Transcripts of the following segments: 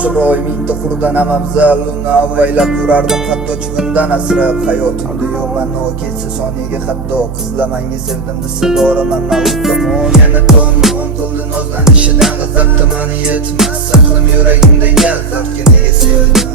chiroy mingta hurdan afzal. Uni avaylab yurardim hatto chivindan asrab. Hayotimda yo'qman o ketsa soniyaga hatto. Qizlamanga sevdim desa boraman mag'lubman. Yana to'ng'on qildi nozlanishidan g'azabda mani yetmas. Aqlim yuragimda yaltartga nega sevdim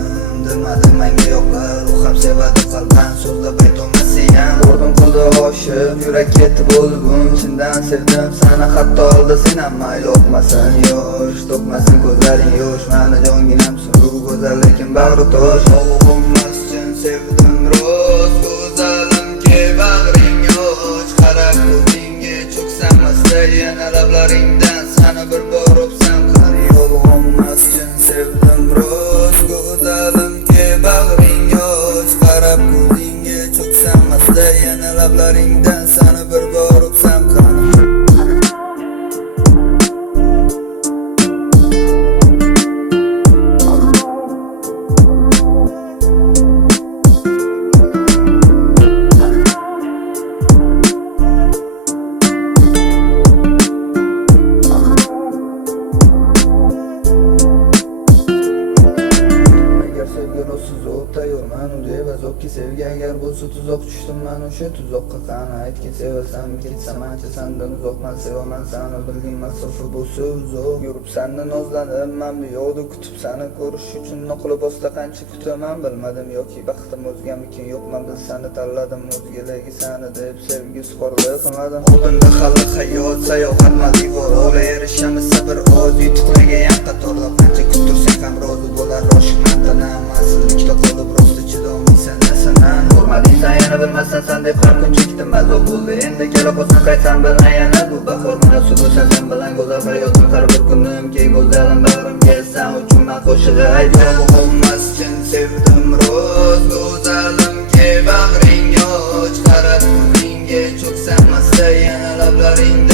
demadi menga yo'qlar. Ruhim sevadi qalban so'zlab aytolmasiyam. Ko'rdim qildi oshib yurak ketib o'lgun. Chindan sevdim seni hatto oldi sen ham mayli o'tmasin yosh. To'kmasin ko'zlaring yosh. Mani jonginamsin bu go'zallikim bag'ri tosh. O'g'ilmas uchun sevdim rost. Go'zalimga bag'ring yosh. Qarab ko'zingga cho'ksam masta yana lablaringdan seni bir bor o'psam qani. O'g'ilmas uchun sevdim rost. Go'zalimga bag'ring yosh. Qarab ko'zingga cho'ksam masta yana lablaringdan seni bir bor o'psam qani. Tayyorman unga evazobga sevgi agar bo'lsa tuzoq tushdim men o'sha tuzoqqa qani aytgin sevasan ketsam ancha sandan uzoqman sevaman seni bilgin masofa bo'lsa uzoq yurib seni nozlanib men bu yo'lda kutib seni ko'rish uchun noqula bosla qancha kutaman bilmadim yoki baxtim o'zgamikin yo'qman biz seni tanladim o'zgalarga seni deb sevgi suqorlik qilmadim qo'limda hali hayot sayohat madivor ola erishamiz sabr oz yutuqlarga ham qatorlab qancha kutursang ham rozi bo'lar oshiqman tanam asillikda qolib rosti chidomaysan sanan urmadingsan yana bilmassan san deb har kun chekdim mazo bo'ldi endi kela qolsam qaytsam bilan yana bu bahor munosib bo'lsa sen bilan go'zal hayotim har bir kunim keng go'zalim bag'rimga sen uchun men qo'shig'i aytdim olmas uchun sevdim rost go'zalimga bag'ring yoch qarab ko'zingga cho'ksam masta yana lablaringda